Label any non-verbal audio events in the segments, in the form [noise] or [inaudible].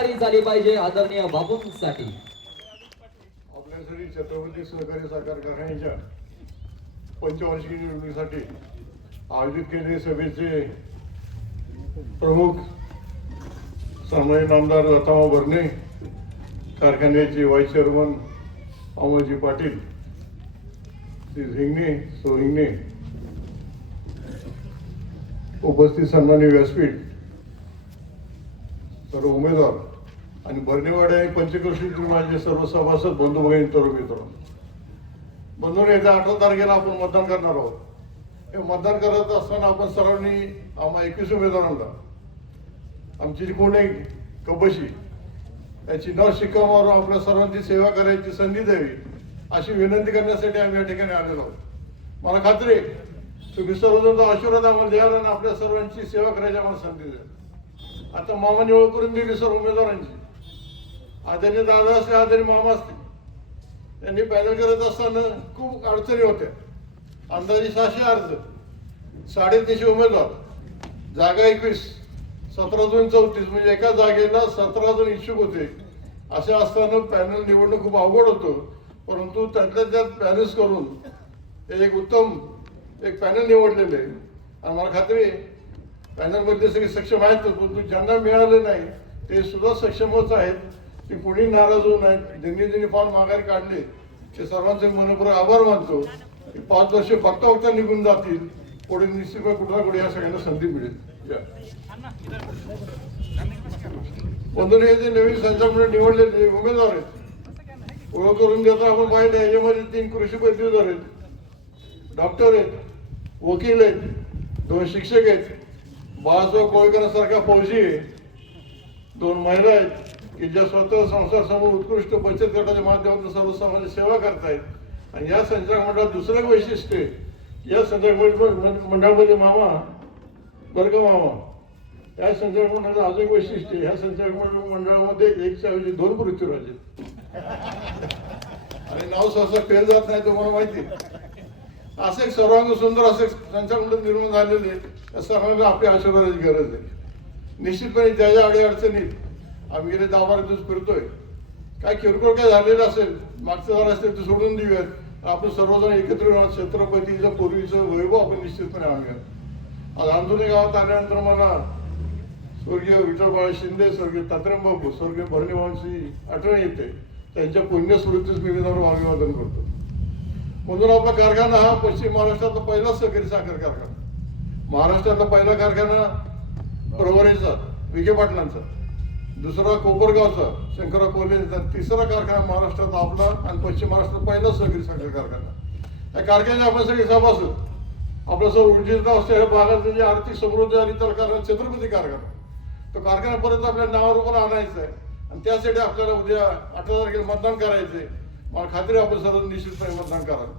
टाळी झाली पाहिजे आदरणीय बापूंसाठी. आपल्या छत्रपती सहकारी साखर कारखान्याच्या पंचवार्षिक निवडणुकीसाठी आयोजित केलेले सभेचे प्रमुख सामान्य नामदार लतामा भरणे कारखान्याचे व्हाईस चेअरमन अमोलजी पाटील श्री हिंगणे सोहिंगणे उपस्थित सन्मान्य व्यासपीठ सर्व उमेदवार आणि भरणेवाडे आणि पंचकृषीतील माझे सर्व सभासद बंधू भगिनी तरुण मित्र. बंधूने येत्या अठरा तारखेला आपण मतदान करणार आहोत. हे मतदान करत असताना आपण सर्वांनी आम्हा एकवीस उमेदवारांना आमची जी कोण आहे कबशी याची न शिक्का मारून आपल्या सर्वांची सेवा करायची संधी द्यावी अशी विनंती करण्यासाठी आम्ही या ठिकाणी आलेलो आहोत. मला खात्री आहे तुम्ही सर्वजण आशीर्वाद आम्हाला द्याल आणि आपल्या सर्वांची सेवा करायची आम्हाला संधी द्याल. आता मामाने ओळख करून दिली सर्व उमेदवारांची. आदरणीय दादा असले आदरणीय मामा असतील त्यांनी पॅनल करत असताना खूप अडचणी होत्या. अंदाजे सहाशे अर्ज साडेतीनशे उमेदवार जागा एकवीस सतरा जून चौतीस म्हणजे एका जागेला सतरा जण इच्छुक होते. असे असताना पॅनल निवडणं खूप अवघड होतं परंतु त्यातल्या त्यात बॅलन्स करून एक उत्तम एक पॅनल निवडलेले आहे. आणि मला खात्री आहे पॅनलमधले सगळे सक्षम आहेत परंतु ज्यांना मिळाले नाही ते सुद्धा सक्षमच आहेत. ते कोणी नाराज होऊ नये. ज्यांनी ज्यांनी पाऊल माघारी काढले ते सर्वांचे मनपूर्वक आभार मानतो. की पाच वर्ष फक्त फक्त निघून जातील. पुढे निश्चित कुठे ना कुठे या सगळ्यांना संधी मिळेल. या. हे जे नवीन संचामुळे निवडलेले उमेदवार आहेत ओळख करून देता आपण पाहिलं याच्यामध्ये तीन कृषी पदवीधर आहेत. डॉक्टर आहेत वकील आहेत दोन शिक्षक आहेत. बाळासाहेब कोळकरांसारखा फौजी आहे. दोन महिला आहेत. की ज्या स्वतः संसार समोर उत्कृष्ट बचत गटाच्या माध्यमातून सर्व समाज सेवा करतायत. आणि या संचालक मंडळात दुसरं एक वैशिष्ट्य या संचालक मंडळामध्ये मामा वर्ग मामा या संचालक मंडळाचं अजून एक वैशिष्ट्य ह्या संचालक मंडळ- मंडळामध्ये एकच्या ऐवजी दोन पृथ्वीराज आहेत. आणि नाव सहसा फेल जात नाही तुम्हाला माहिती आहे. असं एक सर्वांग सुंदर असं एक संचालक मंडळ निर्माण झालेले आहे. त्या सर्वांना आपल्या आशीर्वादाची गरज आहे. निश्चितपणे ज्या ज्या अडी अडचणीत आम्ही गेले दहा बारा दिवस फिरतोय. काय किरकोळ काय झालेलं असेल मागचं झालं असेल ते सोडून देऊयात. आपण सर्वजण एकत्र येऊन छत्रपतीचं पूर्वीचं वैभव आपण निश्चितपणे आणूयात. आज आंदोली गावात आल्यानंतर मला स्वर्गीय विठ्ठलबाळ शिंदे स्वर्गीय तात्रेम स्वर्गीय भरणीबाबांची आठवण येते. त्यांच्या पुण्य स्मृतीस मी विनम्र अभिवादन करतो. म्हणून आपला कारखाना हा पश्चिम महाराष्ट्रातला पहिला सहकारी साखर कारखाना. महाराष्ट्रातला पहिला कारखाना परवरीचा विखे पाटलांचा. दुसरा कोपरगावचा शंकरराव कोल्हेचा तिसरा कारखाना महाराष्ट्रात आपला आणि पश्चिम महाराष्ट्रात पहिला सहकारी साखर कारखाना. या कारखान्याचे आपण सगळे सभासद आपलं सर उर्जित अवस्था ह्या भागात जे आर्थिक समृद्ध आणि तर कारखाना छत्रपती कारखाना. तो कारखाना परत आपल्या नावावर आणायचा आहे. आणि त्यासाठी आपल्याला उद्या अठरा तारखेला मतदान करायचं आहे मला खात्री आपण सर्व निश्चितपणे मतदान कराल.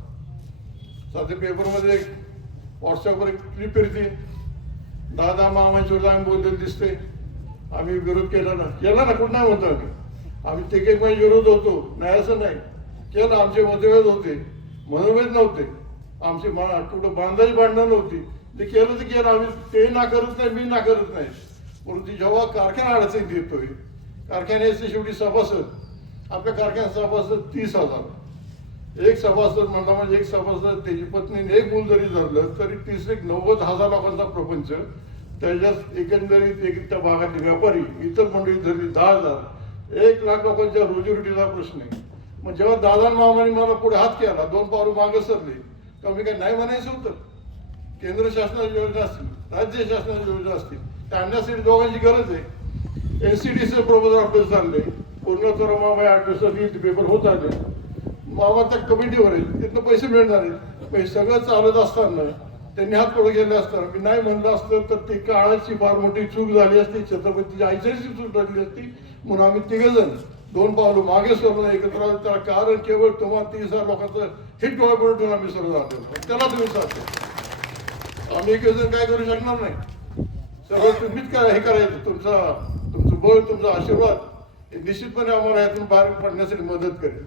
सध्या पेपरमध्ये एक व्हॉट्सअपवर एक क्लिप फिरते दादा मामांच्यावर आम्ही बोललेलं दिसते. आम्ही विरोध केला ना. केला ना कुठं नाही म्हणतो आम्ही आम्ही ते काही काही विरोध होतो. नाही असं नाही. केलं आमचे मतभेद होते. मनोभेद नव्हते. आमची मा कुठं बांधारी बांधणं नव्हती. ते केलं ते केलं. आम्ही ते ना करत नाही मी ना करत नाही. परंतु जेव्हा कारखाना अडचणीत येतोय कारखान्याचे शेवटी सभासद आपल्या कारखान्यात सभासद तीस हजार. एक सभासद म्हणता म्हणजे एक सभासद त्याची पत्नीने एक मूल जरी धरलं तरी तीस एक नव्वद हजार लोकांचा प्रपंच. त्याच्यात एकंदरीत एक त्या भागातले व्यापारी इतर मंडळी धरली दहा हजार एक लाख लोकांच्या रोजीरोटीचा प्रश्न आहे. मग जेव्हा दादा आणि मामाने मला पुढे हात केला दोन पावलं मागे सरले तेव्हा मी काय नाही म्हणायचं होतं? केंद्र शासनाची योजना असतील राज्य शासनाची योजना असतील त्या आणण्यासाठी दोघांची गरज आहे. एनसीडीचं प्रपोजल आपलं चालले पूर्णत्व मामा आठ दिवसात पेपर होत आले. मामा त्या कमिटीवर आहे तिथनं पैसे मिळणार आहेत. सगळं चालत असताना त्यांनी हात पुढे गेले असताना मी नाही म्हणलं असतं तर ती काळाची फार मोठी चूक झाली असती. छत्रपतीची आईची चूक झाली असती. म्हणून आम्ही तिघ जण दोन पावलं मागे सोडून एकत्र त्याला कारण केवळ तुम्हाला तीस हजार लोकांचं हिट डोळा पडून ठेवून आम्ही सरळ जातो त्याला तुम्ही साथ आम्ही एक जण काय करू शकणार नाही. सगळं तुम्हीच काय हे करायचं. तुमचा तुमचं बळ तुमचा आशीर्वाद हे निश्चितपणे आम्हाला यातून बाहेर पडण्यासाठी मदत करेल.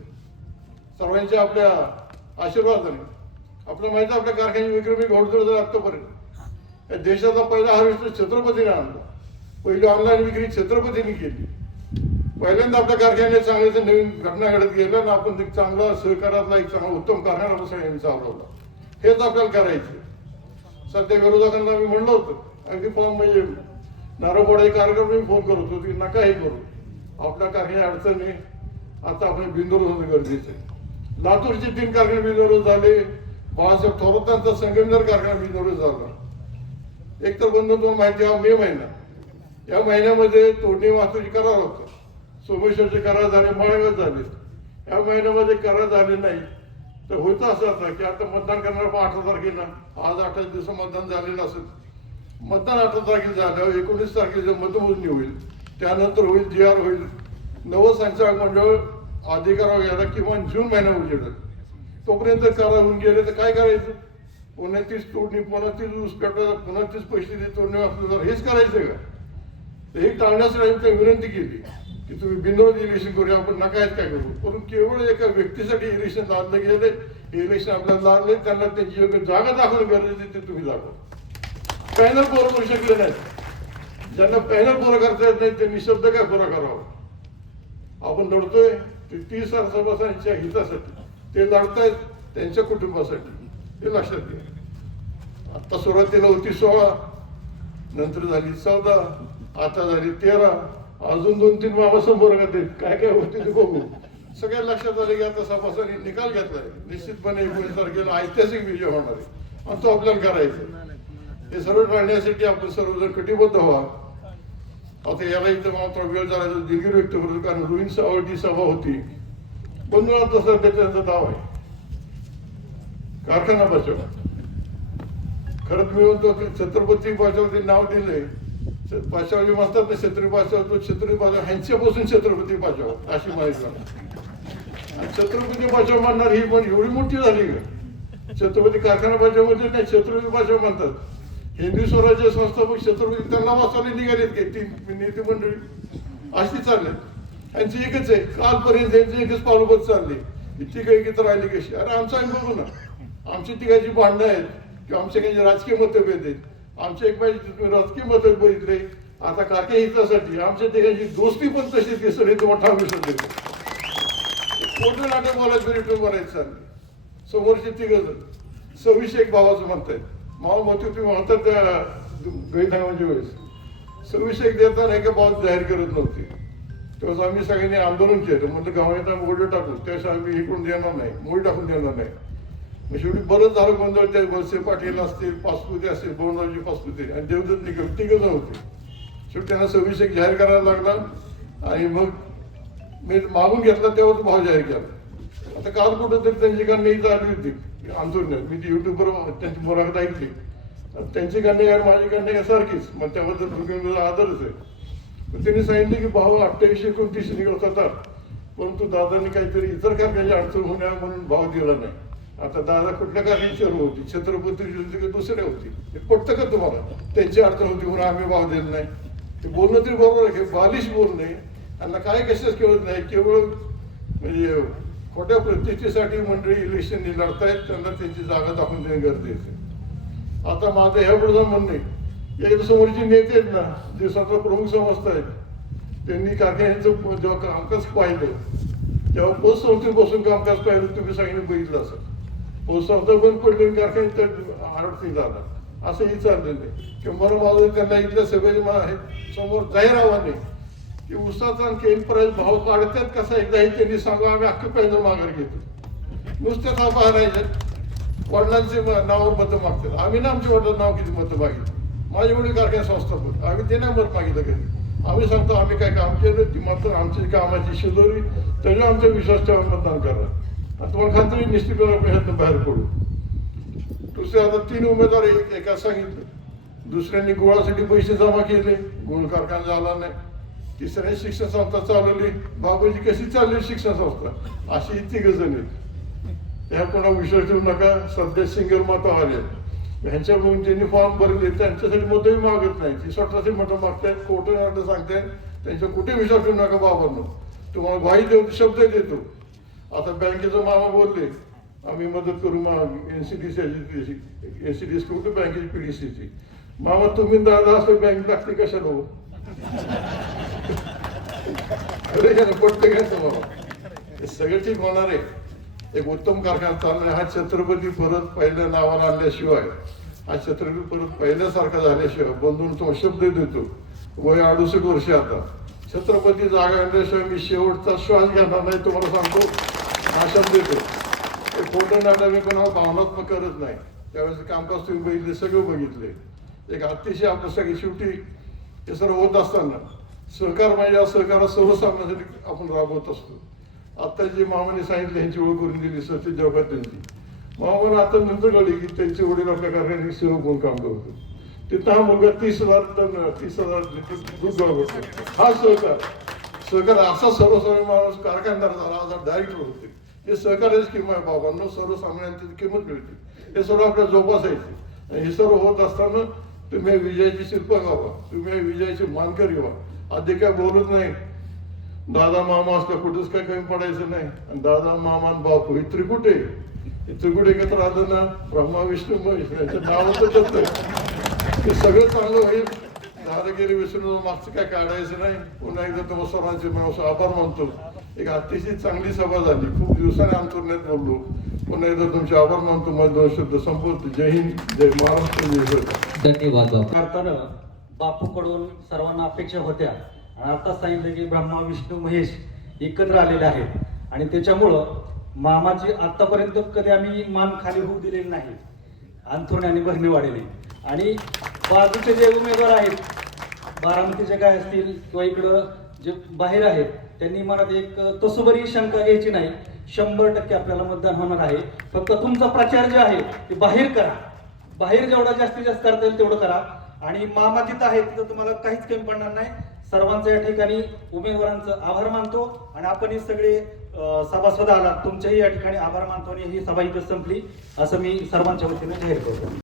सर्वांच्या आपल्या आशीर्वादाने. आपलं माहिती आहे आपल्या कारखान्याची विक्रमी घोडदळ झाली आत्तापर्यंत. या देशाचा पहिला हार्वेस्टर छत्रपतीने आणला. पहिली ऑनलाईन विक्री छत्रपतीने केली. पहिल्यांदा आपल्या कारखान्यात चांगल्याचं नवीन घटना घडत गेल्या आणि आपण एक चांगला सहकारातला एक चांगला उत्तम कारखाना आपण सगळ्यांनी चालवला. हेच आपल्याला करायचं सध्या विरोधकांना मी म्हणलं होतं अगदी फॉर्म म्हणजे नारोबोडा कार्यक्रम मी फोन करत होतो की नका हे करू. आपल्या कारखान्या अडचणी आता आपण बिंदूर होणं गरजेचं आहे. लातूरचे तीन कारखाने बिंदूर झाले. बाळासाहेब थोरातांचा संगमनेर कारखाना बिंदूर झाला. एक तर बंद दोन माहिती आहे मे महिना. या महिन्यामध्ये तोडणी वाहतूक करार होता. सोमेश्वरचे करार झाले माळेगाव झाले. या महिन्यामध्ये करार झाले नाही. तर होतं असं आता की आता मतदान करणार पण अठरा तारखेला. आज अठरा दिवस मतदान झालेलं असेल. मतदान अठरा तारखेला झाल्यावर एकोणीस तारखेला मतमोजणी होईल त्यानंतर होईल जी आर होईल. नवसंचालक मंडळ अधिकार घ्यायला किमान जून महिना उजेडेल तोपर्यंत करार होऊन गेले तर काय करायचं? पुन्हा तीच तोडणी पुन्हा तीच ऊस पेटायला पुन्हा तीच पैसे दे तोडणी असलं तर हेच करायचं का? तर हे टाळण्यासाठी आम्ही विनंती केली की तुम्ही बिनविरोध इलेक्शन करूया आपण नकायत काय करू? परंतु केवळ एका व्यक्तीसाठी इलेक्शन लादलं गेले इलेक्शन आपल्याला लादले त्यांना त्यांची योग्य जागा दाखवणं गरजेचे ते तुम्ही दाखवा पॅनल पोरं करू शकले नाहीत. ज्यांना पॅनल पोरं करता येत नाही त्यांनी शब्द काय पोरा करावा? आपण लढतोय ते तीस सभासदांच्या हितासाठी. ते लढतायत त्यांच्या कुटुंबासाठी. हे लक्षात घ्या. आता सुरुवातीला होती सोळा नंतर झाली चौदा आता झाली तेरा अजून दोन तीन बाबा समोर आहेत. काय काय होते ते बघू. सगळ्या लक्षात आले की आता सभासदांनी निकाल घेतलाय निश्चितपणे एकोणीस तारखेला ऐतिहासिक विजय होणार आहे. आणि तो आपल्याला करायचा हे सर्व टाळण्यासाठी आपण सर्वजण कटिबद्ध व्हा. आता याला इथं मात्र वेळ झाला तर दिलगिरी व्यक्त करतो कारण रुईन सावळची सभा होती. गोंधळात तसं त्यांचा दाव आहे. कारखाना बचाव खरंच मी म्हणतो छत्रपती बचाव नाव दिलंय. बचाव म्हणतात ना छत्री बचाव तो छत्रपती बचाव ह्यांच्यापासून छत्रपती बचाव अशी माहिती आणि छत्रपती भाषा म्हणणार ही पण एवढी मोठी झाली छत्रपती कारखाना बचाव नाही छत्रपती बचाव म्हणतात. हिंदू स्वराज्य संस्थापक छत्रपती त्यांना वाचवले निघालेत की तीन नेते मंडळी. अशी चालले. यांची एकच आहे कालपर्यंत यांची एकच पावलपत चालली. इतकी काही तर राहिले कशी? अरे आमचं आम्ही बघू ना. आमची तिघांची भांडणं आहेत किंवा आमचे काही राजकीय मतभेद आहेत. आमचे एक पाहिजे राजकीय मतभेद बघितले आता काके हितासाठी आमच्या तिघांची दोस्ती पण तशी दिसत हे तुम्हाला ठाम शकते कोणतं नाटक बोलायचं रिटर्न बोलायचं चालले समोरचे तिघ जण. सव्वीस एक भावाचं म्हणतायत. मावा मते तुम्ही म्हणतात त्या गैरधामाच्या वेळेस. सव्वीस एक देताना एका भावात जाहीर करत नव्हते. तेव्हाच आम्ही सगळ्यांनी आंदोलन केलं. म्हणजे गावात आम्ही ओढे टाकू. त्याशिवाय आम्ही इकडून देणार नाही मोडी टाकून देणार नाही. मग शेवटी बरंच झालं गोंधळ त्या वळसे पाटील असतील पासपुते असतील बोंडाजी पासपुते आणि देवदत्त निकम तिघं होते. शेवटी त्यांना सव्वीस एक जाहीर करायला लागला आणि मग मी मागून घेतला तेव्हाच भाव जाहीर केला. आता काल कुठं तरी त्यांची गाणी इथं आली होती आंदोलनात मी ती युट्यूबवर त्यांची मुलाखत ऐकली. त्यांची गाणी आणि माझी गाणी सारखीच मग त्याबद्दल दोघांचा आदरच आहे. त्यांनी सांगितलं की भाव अठ्ठावीसशे एकोणतीस निघत होता परंतु दादांनी काहीतरी इतर कारखान्याची अडचण होण्या म्हणून भाव दिला नाही. आता दादा कुठल्या कारखान्याची सर्व होती? छत्रपती शिवाजी दुसऱ्या होती? हे पटतं का तुम्हाला? त्यांची अडचण होती म्हणून आम्ही भाव दिला नाही. ते बोलणं तरी बरोबर आहे बालिश बोलणे त्यांना काय कशाच कळत नाही केवळ म्हणजे खोट्या प्रतिष्ठेसाठी मंडळी इलेक्शन लढतायत त्यांना त्यांची जागा दाखवून देणं गरजेचं आहे. आता माझं ह्या म्हणणं आहे एक समोरचे नेते आहेत ना जे स्वतः प्रमुख समजत आहेत त्यांनी कारखान्याचं जेव्हा कामकाज पाहिलं तेव्हा पोस्ट संस्थेपासून कामकाज पाहिलं तुम्ही सांगितलं बघितलं असं. पोस्ट संस्था बंद पडली आणि कारखान्यात अडचणी झाला. असंही चाललेलं आहे. की मला माझं त्यांना इथल्या सभेत मा हे समोर जाहीर आव्हाने की उसाचा आणि केल प्राईस भाव काढतात कसा एकदा हे त्यांनी सांगा आम्ही अख्खं पॅनल माघार घेतो. नुसत्याच हा बाहेर वडिलांचे नाव मतं मागतात. आम्ही ना आमच्या वडिलांना नाव किती मतं मागितलं? माझे वडील संस्था संस्थापक आम्ही ते नाही मत मागितलं कधी आम्ही सांगतो आम्ही काय काम केलं मात्र आमची कामाची शिजोरी त्याच्यावर आमचा विश्वास ठेवून मतदान करा. आणि तुम्हाला खात्री निश्चितपणे आपण बाहेर पडू. दुसरे आता तीन उमेदवार एक एका सांगितलं. दुसऱ्यांनी गोळासाठी पैसे जमा केले. गोळ कारखाना झाला नाही. तिसऱ्या शिक्षण संस्था चालवली. बाबूजी कशी चालली शिक्षण संस्था? अशी तिघ जण आहेत. ह्या कोणा विश्वास ठेवू नका. सध्या सिंगल मतं आले ह्यांच्या ज्यांनी फॉर्म भरले त्यांच्यासाठी मतही मागत नाही ती स्वतःचे मतं मागतायत खोटं नाटं सांगतायत. त्यांच्या कुठे विश्वास ठेवू नका बाबांनो. तुम्हाला ग्वाही देऊ शब्द देतो. आता बँकेचं मामा बोलले आम्ही मदत करू मग N C D C N C D C कुठे बँकेची पी डी सीची मामा तुम्ही दादा असं बँक लागते कशाला हो? [laughs] अरे पटते पटतं काय तुम्हाला हे होणार आहे. एक उत्तम कारखाना चालणार हा छत्रपती परत पहिल्या नावाला आणल्याशिवाय हा छत्रपती परत पहिल्यासारखा झाल्याशिवाय बंधून तो शब्द देतो. वय अडुसष्ट वर्ष आता. छत्रपती जागा आणल्याशिवाय मी शेवटचा श्वास घेणार नाही तुम्हाला सांगतो. हा शब्द देतो. ते खोटं नाटक मी कोणाला भावनात्मक करत नाही. त्यावेळेस कामकाज तुम्ही बघितले सगळं बघितले. एक अतिशय आपलं सगळी शेवटी हे सर्व होत असताना सहकार म्हणजे या सर्व सांगण्यासाठी आपण राबवत असतो. आता जे मामाने सांगितले ह्याची ओळख करून दिली सतीश जवळपास त्यांची. मामाला आता नंतर कळली की त्यांचे वडील आपल्या कारखान्यात सेवक म्हणून काम करतो तिथं हा मुलगा तीस हजार टन तीस हजार लिटर दूध हा सहकार. सहकार असा सर्वसामान्य माणूस कारखानदार झाला असा डायरेक्टर होते. हे सहकार्याची किंमत आहे बाबांना सर्वसामान्यांची किंमत मिळते. हे सर्व आपल्या जोपासायचे. हे सर्व होत असताना तुम्ही विजयाची शिल्प गावा. तुम्ही या विजयाची मानकरी व्हा. आधी काय बोलत नाही. दादा मामा असलं कुठंच काय कमी पडायचं नाही. आणि दादा मामा आणि बापू हे त्रिकुट. आहे हे त्रिकुट एकत्र आलं ना ब्रह्मा विष्णू महेश याचं नावच येतं हे सगळं चांगलं होईल. दादागिरी विसरून मागचं काय काढायचं नाही. पुन्हा एकदा तुम्हाला सर्वांचे माणूस आभार मानतो. एक अतिशय चांगली सभा झाली. खूप दिवसाने अंतरण्यात बोललो. पुन्हा एकदा तुमचे आभार मानतो. माझे दोन शब्द संपवतो. जय हिंद जय महाराष्ट्र धन्यवाद बापू. करताना बापूकडून सर्वांना अपेक्षा होत्या. आणि आता सांगितलं की ब्रह्मा विष्णू महेश एकत्र आलेले आहेत. आणि त्याच्यामुळं मामाची आतापर्यंत कधी आम्ही मान खाली होऊ दिलेली नाही. अंथरुणे आणि भरणे वाढेले. आणि बाजूचे जे उमेदवार आहेत बारामतीचे काय असतील किंवा इकडं जे बाहेर आहेत त्यांनी मनात एक तसोबरी शंका घ्यायची नाही. शंभर टक्के आपल्याला मतदान होणार आहे. फक्त तुमचा प्रचार जे आहे ते बाहेर करा. बाहेर जेवढा जास्तीत जास्त करता येईल तेवढं करा. आणि मामा जिथं आहे तिथं तुम्हाला काहीच कमी पडणार नाही. सर्वांचं या ठिकाणी उमेदवारांचं आभार मानतो आणि आपण ही सगळे सभासद आलात तुमच्याही या ठिकाणी आभार मानतो आणि ही सभा इथं संपली असं मी सर्वांच्या वतीने जाहीर करतो.